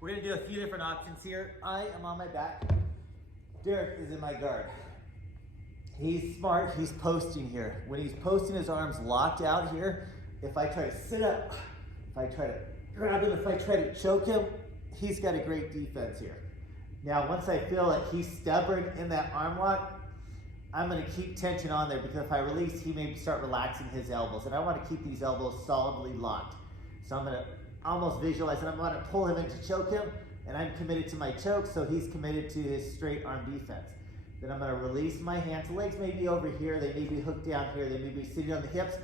We're gonna do a few different options here. I am on my back. Derek is in my guard. He's smart, he's posting here. When he's posting, his arms locked out here. If I try to sit up, if I try to grab him, if I try to choke him, he's got a great defense here. Now, once I feel like he's stubborn in that arm lock, I'm gonna keep tension on there, because if I release, he may start relaxing his elbows, and I wanna keep these elbows solidly locked. So I'm gonna almost visualize it. I'm gonna pull him in to choke him, and I'm committed to my choke, so he's committed to his straight arm defense. Then I'm gonna release my hands. The legs may be over here, they may be hooked down here, they may be sitting on the hips,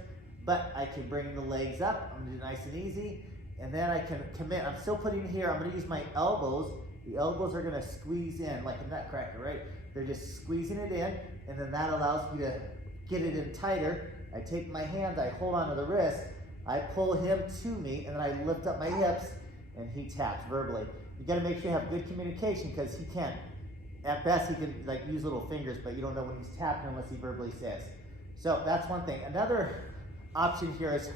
but I can bring the legs up. I'm gonna do nice and easy, and then I can commit. I'm still putting here, I'm gonna use my elbows. The elbows are gonna squeeze in like a nutcracker, right? They're just squeezing it in, and then that allows me to get it in tighter. I take my hands, I hold onto the wrist, I pull him to me, and then I lift up my hips, and he taps verbally. You gotta make sure you have good communication, because he can't. At best, he can like use little fingers, but you don't know when he's tapping unless he verbally says. So that's one thing. Another option here is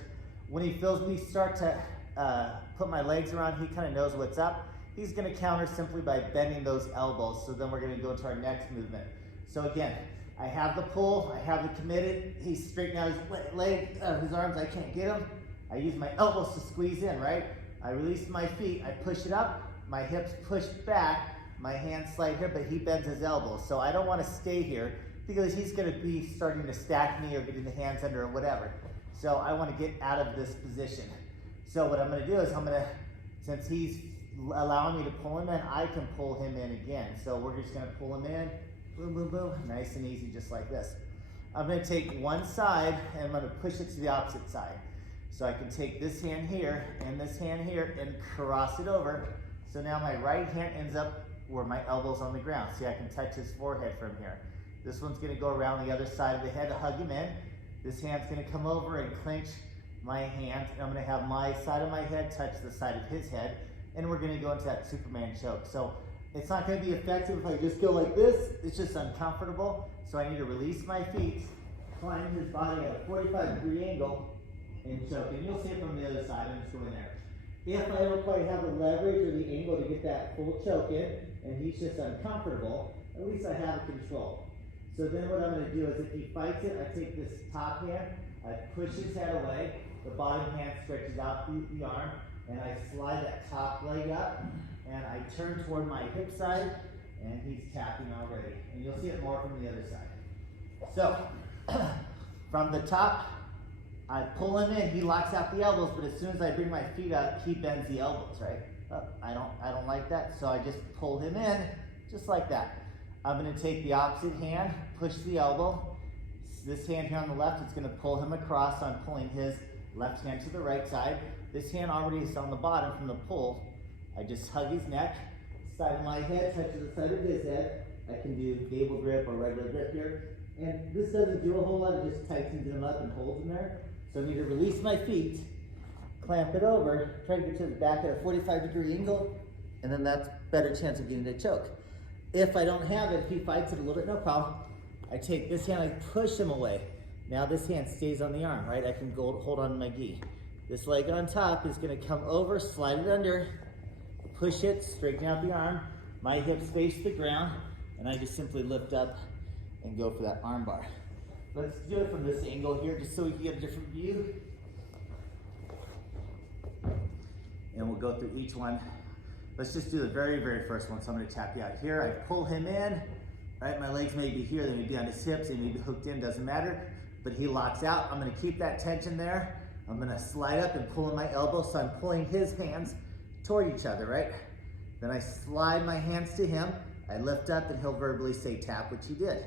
when he feels me start to put my legs around, he kind of knows what's up. He's gonna counter simply by bending those elbows. So then we're gonna go to our next movement. So again, I have the pull, I have the committed. He's straightening out his arms, I can't get him. I use my elbows to squeeze in, right? I release my feet, I push it up, my hips push back, my hands slide here, but he bends his elbows. So I don't want to stay here, because he's going to be starting to stack me or getting the hands under or whatever. So I want to get out of this position. So what I'm going to do is since he's allowing me to pull him in, I can pull him in again. So we're just going to pull him in, boom, boom, boom, nice and easy, just like this. I'm going to take one side and I'm going to push it to the opposite side. So I can take this hand here and this hand here and cross it over. So now my right hand ends up where my elbow's on the ground. See, I can touch his forehead from here. This one's gonna go around the other side of the head to hug him in. This hand's gonna come over and clench my hand, and I'm gonna have my side of my head touch the side of his head, and we're gonna go into that Superman choke. So it's not gonna be effective if I just go like this. It's just uncomfortable. So I need to release my feet, climb his body at a 45-degree angle, and choke. And you'll see it from the other side. I'm just going there. If I don't quite have the leverage or the angle to get that full choke in, and he's just uncomfortable, at least I have control. So then what I'm going to do is, if he fights it, I take this top hand, I push his head away, the bottom hand stretches out the arm, and I slide that top leg up, and I turn toward my hip side, and he's tapping already. And you'll see it more from the other side. So, from the top, I pull him in, he locks out the elbows, but as soon as I bring my feet up, he bends the elbows, right? I don't like that, so I just pull him in, just like that. I'm gonna take the opposite hand, push the elbow. This hand here on the left, it's gonna pull him across, so I'm pulling his left hand to the right side. This hand already is on the bottom from the pull. I just hug his neck, side of my head touches the side of his head. I can do gable grip or regular grip here. And this doesn't do a whole lot, it just tightens him up and holds him there. So I need to release my feet, clamp it over, try to get to the back at a 45-degree angle, and then that's better chance of getting a choke. If I don't have it, if he fights it a little bit, no problem. I take this hand, I push him away. Now this hand stays on the arm, right? I can go hold on to my gi. This leg on top is gonna come over, slide it under, push it, straighten out the arm. My hips face the ground, and I just simply lift up and go for that arm bar. Let's do it from this angle here, just so we can get a different view. And we'll go through each one. Let's just do the very, very first one. So I'm gonna tap you out here. I pull him in, right? My legs may be here, they may be on his hips, they may be hooked in, doesn't matter. But he locks out. I'm gonna keep that tension there. I'm gonna slide up and pull in my elbow, so I'm pulling his hands toward each other, right? Then I slide my hands to him. I lift up and he'll verbally say tap, which he did.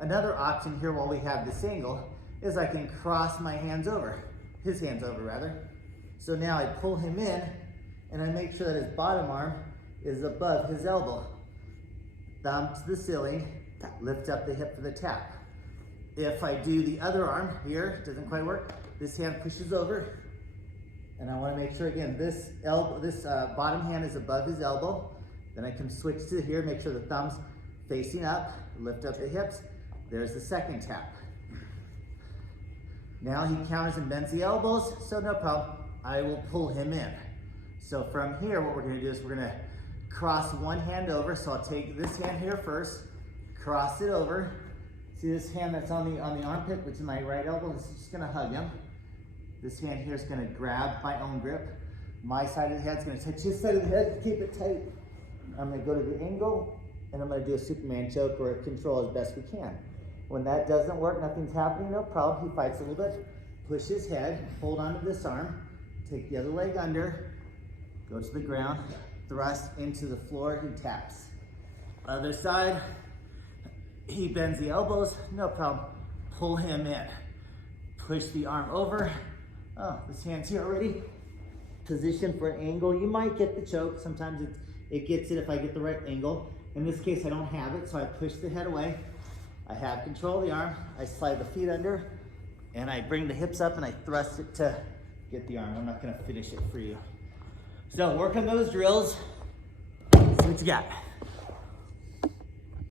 Another option here while we have this angle is I can cross my hands over, his hands over rather. So now I pull him in and I make sure that his bottom arm is above his elbow. Thumb to the ceiling, lift up the hip for the tap. If I do the other arm here, doesn't quite work, this hand pushes over, and I want to make sure again this bottom hand is above his elbow. Then I can switch to here, make sure the thumb's facing up, lift up the hips. There's the second tap. Now he counters and bends the elbows, so no problem. I will pull him in. So from here, what we're gonna do is we're gonna cross one hand over. So I'll take this hand here first, cross it over. See this hand that's on the armpit, which is my right elbow, it's just gonna hug him. This hand here is gonna grab my own grip. My side of the head's gonna touch his side of the head, keep it tight. I'm gonna go to the angle, and I'm gonna do a Superman choke or control as best we can. When that doesn't work, nothing's happening, no problem. He fights a little bit, push his head, hold onto this arm, take the other leg under, go to the ground, thrust into the floor, he taps. Other side, he bends the elbows, no problem. Pull him in. Push the arm over. Oh, this hand's here already. Position for an angle. You might get the choke. Sometimes it gets it if I get the right angle. In this case, I don't have it, so I push the head away. I have control of the arm. I slide the feet under, and I bring the hips up, and I thrust it to get the arm. I'm not gonna finish it for you. So work on those drills. See what you got.